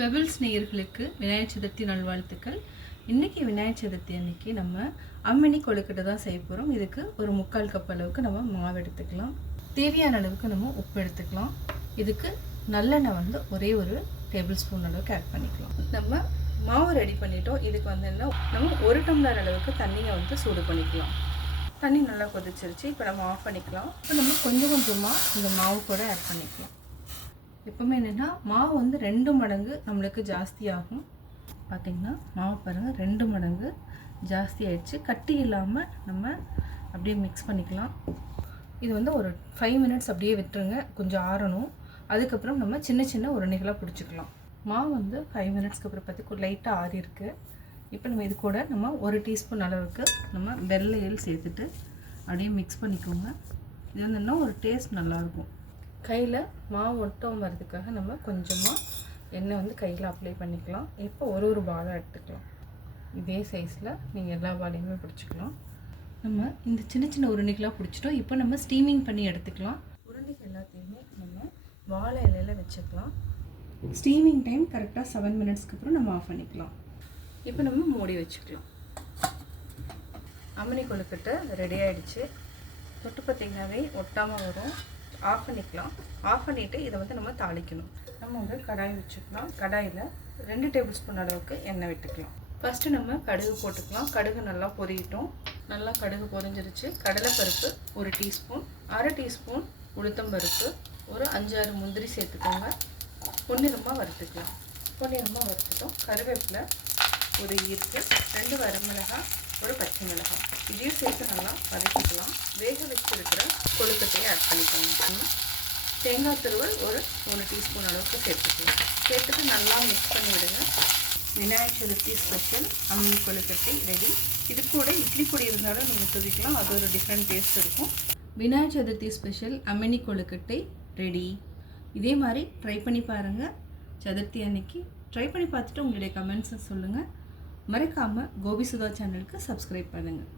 Pebbles நேயர்களுக்கு விநாயகர் சதுர்த்தி நல்வாழ்த்துக்கள். இன்றைக்கி விநாயகர் சதுர்த்தி அன்றைக்கி நம்ம அம்மினி கொழுக்கட்டை தான் செய்ய போகிறோம். இதுக்கு ஒரு 3/4 கப் அளவுக்கு நம்ம மாவு எடுத்துக்கலாம். தேவையான அளவுக்கு நம்ம உப்பு எடுத்துக்கலாம். இதுக்கு நல்லெண்ணெய் ஒரே ஒரு டேபிள் ஸ்பூன் அளவுக்கு ஆட் பண்ணிக்கலாம். நம்ம மாவு ரெடி பண்ணிட்டோம். இதுக்கு என்ன நம்ம 1 டம்ளர் அளவுக்கு தண்ணியை சூடு பண்ணிக்கலாம். தண்ணி நல்லா கொதிச்சிருச்சு. இப்போ நம்ம ஆஃப் பண்ணிக்கலாம். இப்போ நம்ம கொஞ்சம் கொஞ்சமாக இந்த மாவு கூட ஆட் பண்ணிக்கலாம். எப்போவுமே என்னென்னா மாவு 2 மடங்கு நம்மளுக்கு ஜாஸ்தி ஆகும். பார்த்திங்கன்னா மாவு பாருங்கள் 2 மடங்கு ஜாஸ்தி ஆயிடுச்சு. கட்டி இல்லாமல் நம்ம அப்படியே மிக்ஸ் பண்ணிக்கலாம். இது ஒரு 5 மினிட்ஸ் அப்படியே விட்டுருங்க, கொஞ்சம் ஆறணும். அதுக்கப்புறம் நம்ம சின்ன சின்ன உருண்டைகளாக பிடிச்சிக்கலாம். மாவு 5 மினிட்ஸ்க்கு அப்புறம் பார்த்து லைட்டாக ஆறி இருக்குது. இப்போ நம்ம இது கூட நம்ம 1 டீஸ்பூன் அளவுக்கு நம்ம வெள்ளையில் சேர்த்துட்டு அப்படியே மிக்ஸ் பண்ணிக்கோங்க. இது இன்னும் ஒரு டேஸ்ட் நல்லாயிருக்கும். கையில் மாவு ஒட்டாமல் வரதுக்காக நம்ம கொஞ்சமாக எண்ணெய் கையில் அப்ளை பண்ணிக்கலாம். இப்போ ஒரு பாலாக எடுத்துக்கலாம். இதே சைஸில் நீங்கள் எல்லா பாலையுமே பிடிச்சிக்கலாம். நம்ம இந்த சின்ன சின்ன உருண்டைகளாக பிடிச்சிட்டோம். இப்போ நம்ம ஸ்டீமிங் பண்ணி எடுத்துக்கலாம். உருண்டைகள் எல்லாத்தையுமே நம்ம வாழை இலையில் வச்சுக்கலாம். ஸ்டீமிங் டைம் கரெக்டாக 7 மினிட்ஸ்க்கு அப்புறம் நம்ம ஆஃப் பண்ணிக்கலாம். இப்போ நம்ம மூடி வச்சுக்கலாம். அம்மணி கொழுக்கட்டை ரெடி ஆகிடுச்சு. தொட்டு பார்த்திங்கனாவே ஒட்டாமல் வரும். ஆஃப் பண்ணிக்கலாம். ஆஃப் பண்ணிவிட்டு இதை நம்ம தாளிக்கணும். நம்ம கடாய் வச்சுக்கலாம். கடாயில் 2 டேபிள் ஸ்பூன் அளவுக்கு எண்ணெய் விட்டுக்கலாம். ஃபஸ்ட்டு நம்ம கடுகு போட்டுக்கலாம். கடுகு நல்லா பொரியட்டும். நல்லா கடுகு பொரிஞ்சிருச்சு. கடலைப்பருப்பு 1 டீஸ்பூன், 1/2 டீஸ்பூன் உளுத்தம்பருப்பு, ஒரு 5-6 முந்திரி சேர்த்துக்கோங்க. பொன்னிறமாக வறுத்துக்கலாம். பொன்னிறமாக வறுத்துட்டோம். கருவேப்பிலை ஒரு ஈர்க்கு, 2 வரமிளகாய், ஒரு பச்சை மிளகாய், இதையும் சேர்த்து நல்லா வதக்கிக்கலாம். வேக வச்சுருக்கிற கொழுக்கட்டையை ஆட் பண்ணிக்கோங்க. தேங்காய் துருவல் ஒரு 3 டீஸ்பூன் அளவுக்கு சேர்த்துக்கலாம். சேர்த்துட்டு நல்லா மிக்ஸ் பண்ணி விடுங்க. விநாயகர் சதுர்த்தி ஸ்பெஷல் அம்மி கொழுக்கட்டை ரெடி. இது கூட இட்லி பொடி இருந்தாலும் நீங்கள் துவிக்கலாம். அது ஒரு டிஃப்ரெண்ட் டேஸ்ட் இருக்கும். விநாயகர் சதுர்த்தி ஸ்பெஷல் அம்மணி கொழுக்கட்டை ரெடி. இதே மாதிரி ட்ரை பண்ணி பாருங்கள். சதுர்த்தி அன்னைக்கு ட்ரை பண்ணி பார்த்துட்டு உங்களுடைய கமெண்ட்ஸை சொல்லுங்கள். மறக்காமல் கோபி சுதா சேனலுக்கு சப்ஸ்கிரைப் பண்ணுங்கள்.